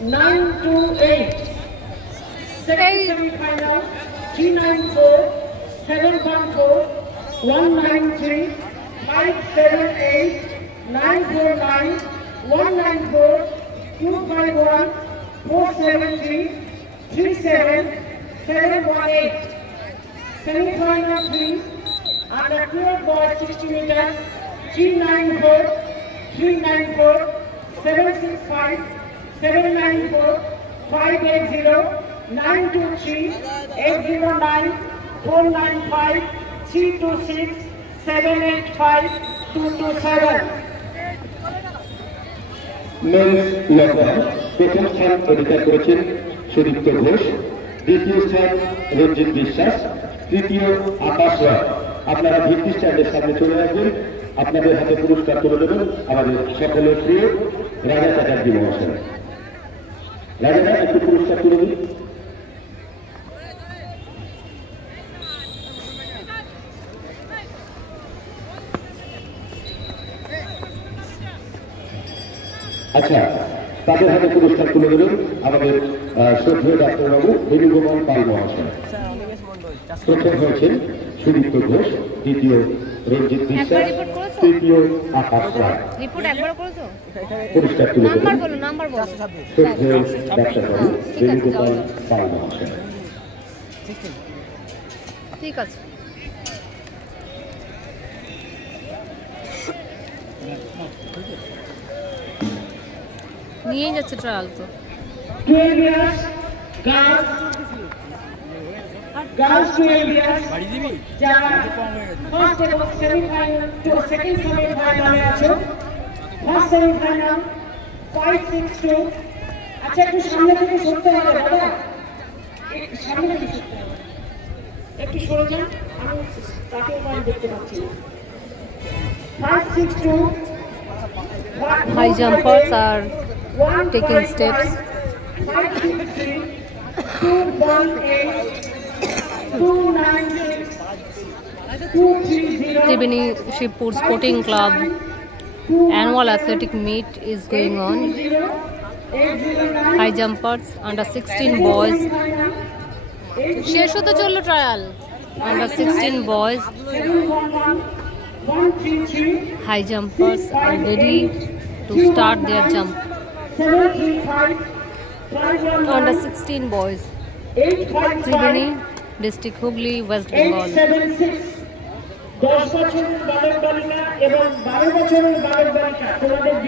928. Second semi-final 394 714 193 578 949 194 251 473 37 718. Semi-final 3 under 12 boys 60 meters 394 394 765 794 580 923 809 495 326 785 227. Men's lockdown প্রথম স্থান অধিকার করেছেন সুদীপ্ত ঘোষ, দ্বিতীয় স্থান রঞ্জিত বিশ্বাস, তৃতীয় আকাশ রায়। আপনারা ভিত্তি স্ট্যান্ডের সামনে চলে আসবেন, আপনাদের হাতে পুরস্কার তুলে দেবেন আমাদের সকলের প্রিয় রাজা চ্যাটার্জি মহাশয়। রাজারা একটু পুরস্কার তুলে দিন। আচ্ছা, তাদের হাতে পুরস্কার তুলে দেবেন আমাদের শ্রদ্ধেয় ডাক্তারবাবু বেণুগোপাল পাল মহাশয়। প্রথম হয়েছেন সুদীপ্ত ঘোষ, দ্বিতীয় রঞ্জিত বিশ্বাস, তৃতীয় আকাশ রায়। পুরস্কার তুলে দেবেন শ্রদ্ধেয় ডাক্তারবাবু বেণুগোপাল পাল মহাশয়। ঠিক আছে। নিয়ে যাচ্ছে ট্রায়াল তো 12 years girls 12 years যারা ফার্স্ট এবং সেমিফাইনাল টু সেকেন্ড সেমিফাইনালে আছে। First semifinal 562। আচ্ছা, একটু সামনে থেকে সরতে হবে দাদা, একটু সামনে থেকে সরতে হবে, একটু সরে যান, আমি তাকে পয়েন্ট দেখতে পাচ্ছি না। 562 high jumpers are taking steps. 563 218 296 230. Tribhuvan Shivpur Sporting Club annual athletic meet is going on. High jumpers under 16 boys. শেষ হতে চললো trial. Under 16 boys. High jumpers are ready to start their jump. Under 16 boys. Tribhuvan District Hooghly, West Bengal. 10 বছরের বালক বালিকা এবং 12 বছরের বালক বালিকা তোমাদের